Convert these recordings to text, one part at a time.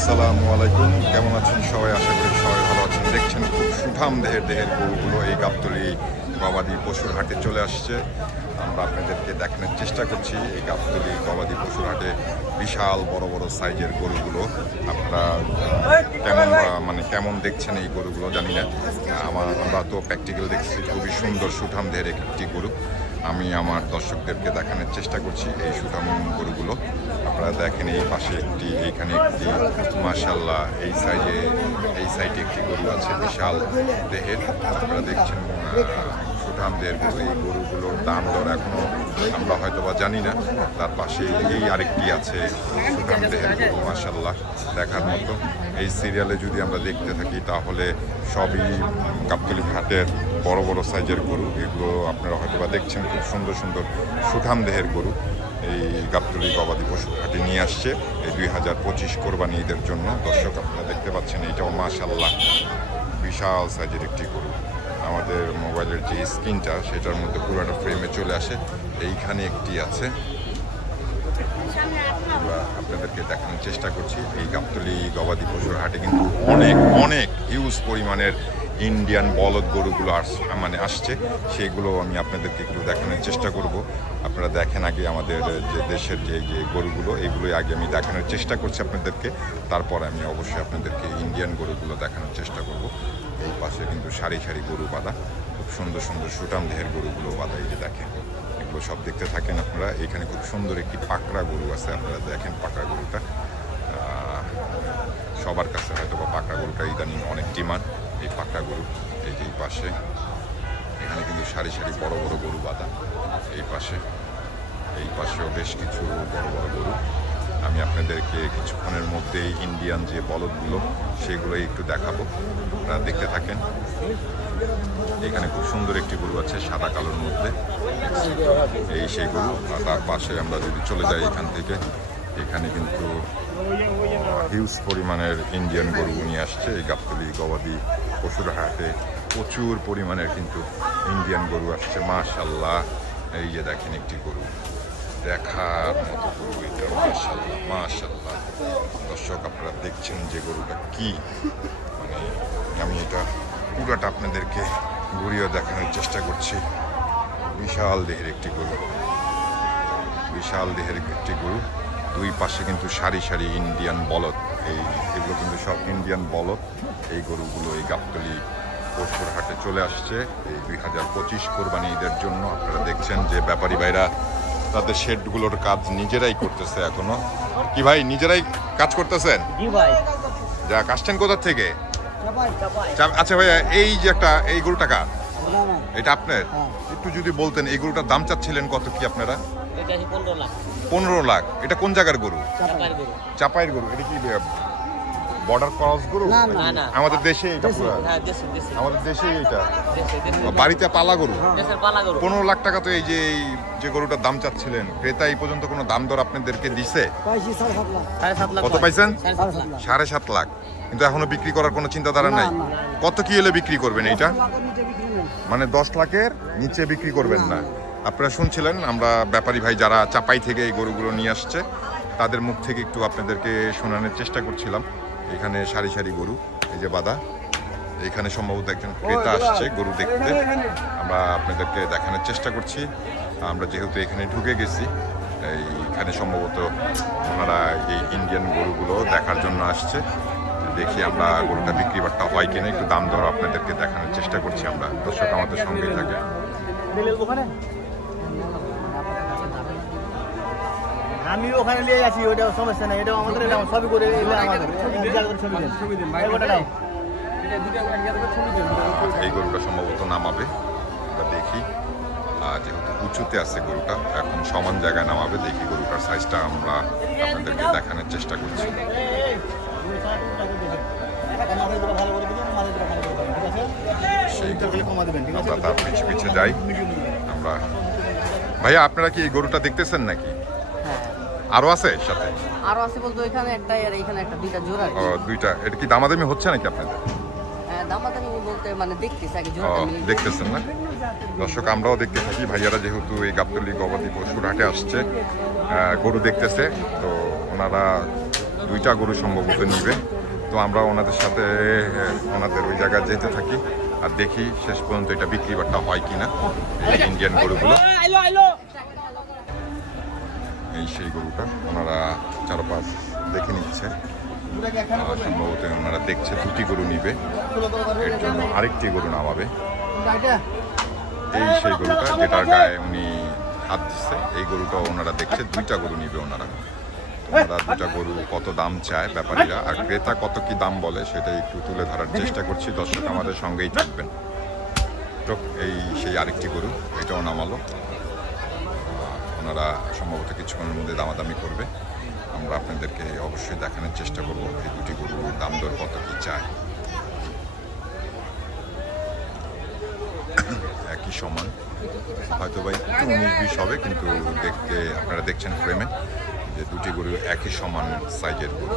আসসালামু আলাইকুম, কেমন আছেন সবাই? আশা করি সবাই ভালো আছেন। দেখছেন খুব সুঠাম দেহের গরুগুলো এই গাবতলী গবাদি পশুর হাটে চলে আসছে। আমরা আপনাদেরকে দেখানোর চেষ্টা করছি এই গাবতলী গবাদি পশুর হাটে বিশাল বড় বড় সাইজের গরুগুলো। আপনারা কেমন দেখছেন এই গরুগুলো জানি না। আমরা তো প্র্যাকটিক্যাল দেখছি, খুবই সুন্দর সুঠাম দেহের একটি গরু। আমি আমার দর্শকদেরকে দেখানোর চেষ্টা করছি এই সুঠাম গরুগুলো। আপনারা দেখেন এই পাশে এইখানে একটি মাশাআল্লাহ এই সাইডে একটি গরু আছে বিশাল দেহের। আপনারা দেখছেন সুঠাম দেহের গরু। এই গরুগুলোর দাম দর এখনো আমরা হয়তো বা জানি না। তার পাশে এই আরেকটি আছে সুঠাম দেহের গরু, মাশাআল্লাহ দেখার মতো। এই সিরিয়ালে যদি আমরা দেখতে থাকি তাহলে সবই গাবতলী হাটের বড় বড় সাইজের গরু। এগুলো আপনারা হয়তো বা দেখছেন, খুব সুন্দর সুন্দর সুঠাম দেহের গরু এই গাবতলী গবাদি পশু হাটে নিয়ে আসছে এই 2025 কোরবানি ঈদের জন্য। দর্শক আপনারা দেখতে পাচ্ছেন এইটাও মাশাআল্লাহ বিশাল সাইজের একটি গরু। আমাদের মোবাইলের যে স্ক্রিনটা সেটার মধ্যে পুরোটা ফ্রেমে চলে আসে। এইখানে একটি আছে, আমরা আপনাদেরকে দেখানোর চেষ্টা করছি। এই গাবতলী গবাদি পশুর হাটে কিন্তু অনেক হিউজ পরিমাণের ইন্ডিয়ান বলদ গরুগুলো আসছে। সেগুলো আমি আপনাদেরকে একটু দেখানোর চেষ্টা করব। আপনারা দেখেন আগে আমাদের যে দেশের যে গরুগুলো, এইগুলোই আগে আমি দেখানোর চেষ্টা করছি আপনাদেরকে। তারপর আমি অবশ্যই আপনাদেরকে ইন্ডিয়ান গরুগুলো দেখানোর চেষ্টা করব। এই পাশে কিন্তু সারি সারি গরু বাঁধা, খুব সুন্দর সুন্দর সুঠাম দেহের গরুগুলো বাঁধা। এই যে দেখেন, এগুলো সব দেখতে থাকেন আপনারা। এখানে খুব সুন্দর একটি পাকড়া গরু আছে, আপনারা দেখেন পাকড়া গরুটা। সবার কাছে হয়তো বা পাকড়া গরুটা ইদানিং অনেক ডিমান্ড। এই পাকড়া গরু এই যে এই পাশে, এখানে কিন্তু সারি সারি বড় বড় গরু বাঁধা। এই পাশেও বেশ কিছু বড় বড় গরু। আমি আপনাদেরকে কিছুক্ষণের মধ্যেই ইন্ডিয়ান যে বলদগুলো সেগুলোই একটু দেখাবো, আপনারা দেখতে থাকেন। এখানে খুব সুন্দর একটি গরু আছে সাদা কালোর মধ্যে, এই সেই গরু। তার পাশে আমরা যদি চলে যাই এখান থেকে, এখানে কিন্তু হিউজ পরিমাণের ইন্ডিয়ান গরু নিয়ে আসছে এই গাবতলী গবাদি পশুর হাটে। প্রচুর পরিমাণের কিন্তু ইন্ডিয়ান গরু আসছে, মাশাআল্লাহ। এই যে দেখেন একটি গরু, দেখার মতো গরু এটা, মাশাআল্লাহ মাশাআল্লাহ। দর্শক আপনারা দেখছেন যে গরুটা কি, আমি এটা পুরোটা আপনাদেরকে ঘুরিয়ে দেখানোর চেষ্টা করছি। বিশাল দেহের একটি গরু, বিশাল দেহের একটি গরু। দুই পাশে কিন্তু সারি সারি ইন্ডিয়ান বলদ। এগুলো কিন্তু সব ইন্ডিয়ান বলদ। এই গরুগুলো এই গাবতলী পশুর হাটে চলে আসছে এই 2025 কোরবানি ঈদের জন্য। আপনারা দেখছেন যে ব্যাপারী ভাইরা তাদের শেডগুলোর কাজ নিজেরাই করতেছে এখনো। কি ভাই, নিজেরাই কাজ করতেছেন? যা আসছেন কোথা থেকে? আচ্ছা ভাইয়া, এই যে এই গরুটা কার? এটা আপনার? একটু যদি বলতেন এই গরুটার দাম চাচ্ছিলেন কত কি আপনারা? 15 লাখ। এটা কোন জায়গার গরু? চাপাইয়ের গরু। এটা কি বর্ডার ক্রস গরু? আমাদের দেশে এটা পুরো, আমাদের দেশে এটা বাড়িতে পালা গরু। 15 লাখ টাকা। তো এই যে গরুটার দাম চাচ্ছিলেন, ক্রেতা এই পর্যন্ত কোনো দাম দর আপনাদেরকে দিছে? কত পাইছেন? 7.5 লাখ। কিন্তু এখনো বিক্রি করার কোনো চিন্তাধারা নাই? কত কি হলে বিক্রি করবেন এইটা? মানে 10 লাখের নিচে বিক্রি করবেন না? আপনারা শুনছিলেন, আমরা ব্যাপারী ভাই যারা চাপাই থেকে এই গরুগুলো নিয়ে আসছে তাদের মুখ থেকে একটু আপনাদেরকে শোনানোর চেষ্টা করছিলাম। এখানে সারি সারি গরু এই যে বাঁধা। এখানে সম্ভবত একজন ক্রেতা আসছে গরু দেখতে, আমরা আপনাদেরকে দেখানোর চেষ্টা করছি। আমরা যেহেতু এখানে ঢুকে গেছি, এইখানে সম্ভবত ওনারা এই ইন্ডিয়ান গরুগুলো দেখার জন্য আসছে। দেখি আমরা গরুটা বিক্রি বাট্টা হয় কিনা, একটু দাম দর আপনাদেরকে দেখানোর চেষ্টা করছি আমরা। দর্শক আমাদের সঙ্গেই থাকে। আমি ওখানে নিয়ে যাচ্ছি, ওটা সমস্যা নাই। এটা আমাদের, এটা সবই করে এই গরুটা সম্ভবত নামাবে, আমরা দেখি। যেহেতু উঁচুতে আছে গরুটা, এখন সমান জায়গায় নামাবে। দেখি গরুটার সাইজটা আমরা আপনাদেরকে দেখানোর চেষ্টা করছি। আমরা তার পিছে যাই আমরা। ভাইয়া, আপনারা কি এই গরুটা দেখতেছেন নাকি? আরো আছে সাথে? আরো আছে বলতে এখানে একটাই আর এখানে একটা, দুইটা জোড়া। ও দুইটা। এটা কি দামাদামি হচ্ছে নাকি আপনাদের? হ্যাঁ, দামাদামি বলতে মানে দেখতেছি আগে জোড়াটা মিলে। দেখতেছেন না? দর্শক আমরাও দেখতে থাকি। ভাইয়ারা যেহেতু এই গাবতলী গবাদি পশুর হাটে আসছে, গরু দেখতেছে, তো ওনারা 2টা গরু সম্ভবত নিবে। তো আমরা ওনাদের সাথে ওনাদের ওই জায়গায় যেতে থাকি আর দেখি শেষ পর্যন্ত এটা বিক্রি বাট্টা হয় কিনা। এই ইন্ডিয়ান গরুগুলো, এই সেই গরুটা ওনারা চারপাশ দেখে নিচ্ছে। সম্ভবত ওনারা দেখছে 2টি গরু নিবে, এর জন্য আরেকটি গরু নামাবে। এই সেই গরুটা যেটার গায়ে উনি হাত দিচ্ছে, এই গরুটাও ওনারা দেখছে 2টা গরু নিবে ওনারা। ওনারা 2টা গরু কত দাম চায় ব্যাপারীরা আর ক্রেতা কত কি দাম বলে সেটা একটু তুলে ধরার চেষ্টা করছি। দর্শক আমাদের সঙ্গেই থাকবেন। তো এই সেই আরেকটি গরু, এটাও নামালো। ওনারা সম্ভবত কিছুক্ষণের মধ্যে দামাদামি করবে। আমরা আপনাদেরকে অবশ্যই দেখানোর চেষ্টা করব এই 2টি গরুর দাম দর কত কি চায়। একই সমান, হয়তো বা একটু 19-20 হবে, কিন্তু দেখতে আপনারা দেখছেন ফ্রেমে যে 2টি গরু একই সমান সাইজের গরু।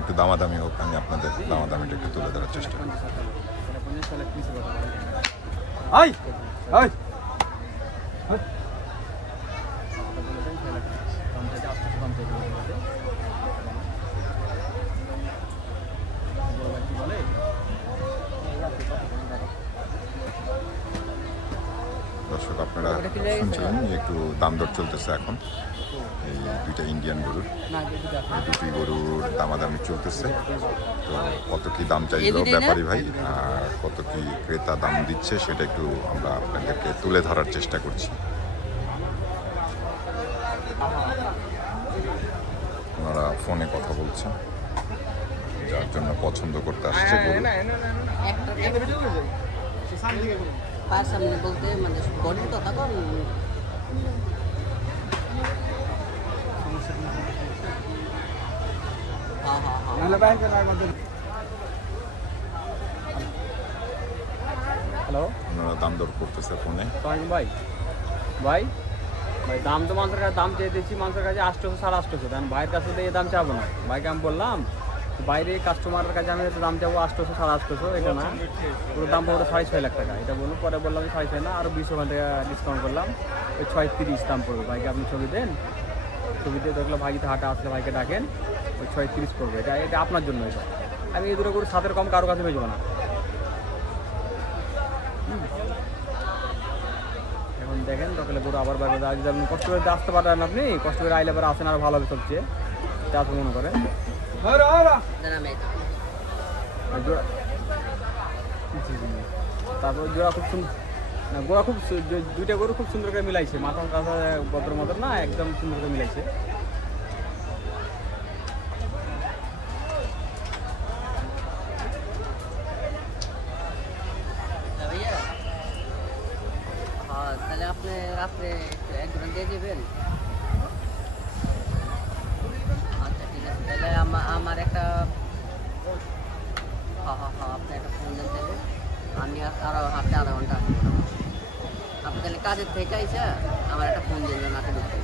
একটু দামাদামি হোক, আমি আপনাদের দামাদামিটা একটু তুলে ধরার চেষ্টা করি। দর্শক আপনারা শুনছিলেন একটু দাম দর চলতেছে এখন এই 2টা ইন্ডিয়ান গরুর। এই 2টি গরুর দামাদামি চলতেছে। তো কত কি দাম চাইলো ব্যাপারী ভাই আর কত কি ক্রেতা দাম দিচ্ছে সেটা একটু আমরা আপনাদেরকে তুলে ধরার চেষ্টা করছি। ওনারা ফোনে কথা বলছেন, যার জন্য পছন্দ করতে আসছে গরু। পার সামনে বলতে মানে বডি কথা তো হ্যালো, ওনারা দাম দর করতেছে ফোনে। ভাই ভাই ভাই দাম তো মানুষের কাছে দাম চেয়ে দিচ্ছি, মানুষের কাছে 800 850, কারণ ভাইয়ের কাছে তো এই দাম চাবো না। ভাইকে আমি বললাম বাইরে কাস্টমারের কাছে আমি দাম চাবো 800 850, এটা না পুরো দাম পড়বে 6.5 লাখ টাকা। এটা বলুন, পরে বললাম 6.5 না, আরও 20 টাকা ডিসকাউন্ট করলাম, ওই 6.30 দাম পড়বে। ভাইকে আপনি ছবি দেন, ছবি দিয়ে দেখলো ভাই যদি হাটে আসলে ভাইকে ডাকেন, ওই 6.30 পড়বে। এটা এটা আপনার জন্য। এটা আমি এই দুটো করে 7-এর কম কারো কাছে বেচবো না। এখন দেখেন তাহলে গরু আবার বাইরে আজ আপনি কষ্ট করে আসতে পারেন, আপনি কষ্ট করে আইলে পরে আসেন আরো ভালো হবে সবচেয়ে, চাষ মনে করেন। তারপর জোড়া খুব সুন্দর না, গোড়া খুব 2টা গরু খুব সুন্দর করে মিলাইছে, মাথার কাছে বদ্র মতো না, একদম সুন্দর করে মিলাইছে। তাহলে আপনি রাত্রে 1 ঘন্টা দিয়ে দেবেন। আচ্ছা ঠিক আছে, তাহলে আমার একটা আপনি একটা ফোন দেন, তাহলে আমি আরো হাতে আধা ঘন্টা আসবো। আপনি তাহলে কাজের থেকে আইসা আমার একটা ফোন দিয়ে দেবেন নাকি ঢুকতে।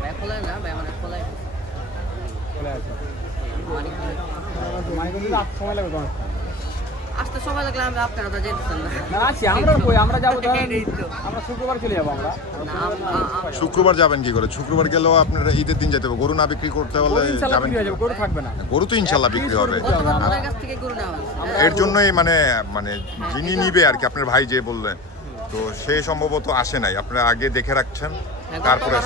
ভাই খোলায় না, ভাই আমার খোলায় চলে আসে মানে মানে কিন্তু সময় লাগবে তোমার আসতে সময় লাগলে আমি আপনারা তো যেতেছেন না। না আছি আমরা, কই আমরা যাবো, আমরা শুক্রবার চলে যাবো। আমরা শুক্রবার যাবেন কি করে? শুক্রবার গেলেও আপনারা ঈদের দিন যেতে হবে। গরু না বিক্রি করতে হলে যাবেন, গরু থাকবে না। গরু তো ইনশাল্লাহ বিক্রি হবে। আপনার কাছ থেকে গরু নেওয়া হয়েছে। এর জন্যই মানে মানে যিনি নিবে আর কি, আপনার ভাই যে বললেন, তো সে সম্ভবত আসে নাই। আপনারা আগে দেখে রাখছেন, তারপরে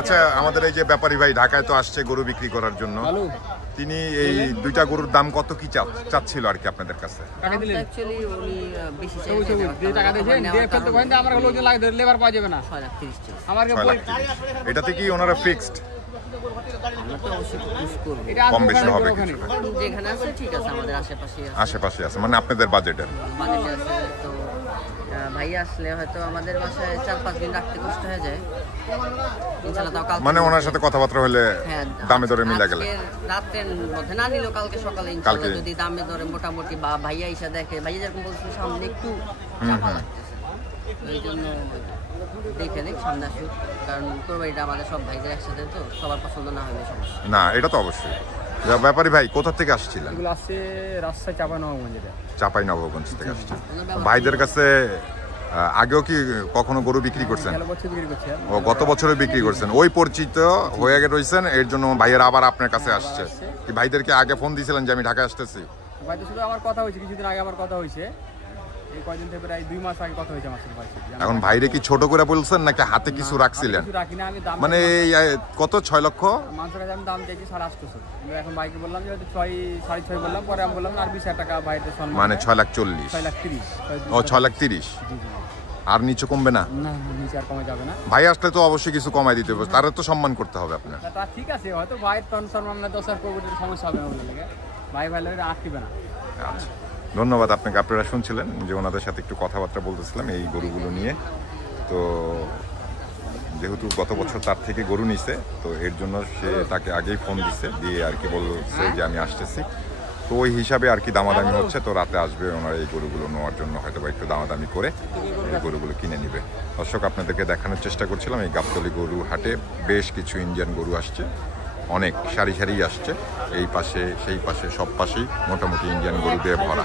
আচ্ছা আমাদের এই যে ব্যাপারী ভাই ঢাকায় তো আসছে গরু বিক্রি করার জন্য, তিনি এই 2টা গরুর দাম কত কি চাচ্ছিল আর কি আপনাদের কাছে? লেবার পাওয়া যাবে না। 6 লাখ। এটাতে কি ওনারা ফিক্সড? আমরা তো অবশ্যই পুশ করবো। কম বেশি হবে কিছুটা, যেখানে আছে ঠিক আছে, আমাদের আশেপাশে আশেপাশে আছে মানে আপনাদের বাজেটের। বাজেটে আছে। তো ভাই আসলে হয়তো আমাদের বাসায় 4-5 দিন রাখতে কষ্ট হয়ে যায়। ইনশাআল্লাহ তাও কালকে মানে ওনার সাথে কথাবার্তা হলে হ্যাঁ, দামে দরে মিলা গেলে রাতের মধ্যে না নিলেও কালকে সকালে ইনশাআল্লাহ যদি দামে দরে মোটামুটি বা ভাইয়া এসে দেখে, ভাইয়া যেরকম বলছিল সামনে একটু চাপা লাগতেছে, এই জন্য দেখে দেখ সামনে আসুক, কারণ কোরবানিটা আমাদের সব ভাইদের একসাথে, তো সবার পছন্দ না হলে সমস্যা। না, এটা তো অবশ্যই। ব্যাপারী ভাই কোথা থেকে আসছিলেন? এগুলো আসছে রাজশাহী চাঁপাইনবাবগঞ্জে। চাপাই নবগঞ্জ থেকে আসছেন। ভাইদের কাছে আগেও কি কখনো গরু বিক্রি করছেন? বিক্রি করছে। ও গত বছরে বিক্রি করছেন, ওই পরিচিত হয়ে রয়েছেন, এর জন্য ভাইয়েরা আবার আপনার কাছে আসছে। কি ভাইদেরকে আগে ফোন দিয়েছিলেন যে আমি ঢাকায় আসতেছি? ভাইদের সাথে আমার কথা হয়েছে কিছুদিন আগে, আমার কথা হয়েছে এই কয়দিন থেকে, প্রায় 2 মাস আগে কথা হয়েছে আমার সাথে ভাইয়ের সাথে। এখন ভাইরে কি ছোট করে বলছেন নাকি হাতে কিছু রাখছিলেন? কিছু রাখি না আমি, দাম মানে কত 6 লক্ষ মাংসের কাছে আমি দাম চাইছি 850। এখন ভাইকে বললাম যে হয়তো 6.5 বললাম, পরে আমি বললাম আর 20,000 টাকা ভাইতে সম্মান, মানে 6,40,000। 6,30,000। ও 6,30,000। জি জি। আর নিচে কমবে না? না নিচে আর কমে যাবে না। ভাই আসলে তো অবশ্যই কিছু কমাই দিতে হবে, তারা তো সম্মান করতে হবে আপনার। তা ঠিক আছে, হয়তো ভাইয়ের সম্মান না 10 আর করবো, সমস্যা হবে না বলে লাগে ভাই ভাই লাগে আটকিবে না। আচ্ছা, ধন্যবাদ আপনাকে। আপনারা শুনছিলেন যে ওনাদের সাথে একটু কথাবার্তা বলতেছিলাম এই গরুগুলো নিয়ে। তো যেহেতু গত বছর তার থেকে গরু নিছে, তো এর জন্য সে তাকে আগেই ফোন দিছে, দিয়ে আর কি বলছে যে আমি আসতেছি। তো ওই হিসাবে আর কি দামাদামি হচ্ছে, তো রাতে আসবে ওনারা এই গরুগুলো নেওয়ার জন্য, হয়তো বা একটু দামাদামি করে এই গরুগুলো কিনে নিবে। দর্শক, আপনাদেরকে দেখানোর চেষ্টা করছিলাম এই গাবতলী গরু হাটে বেশ কিছু ইন্ডিয়ান গরু আসছে, অনেক সারি সারি আসছে, এই পাশে সেই পাশে সব পাশেই মোটামুটি ইন্ডিয়ান গরু দিয়ে ভরা।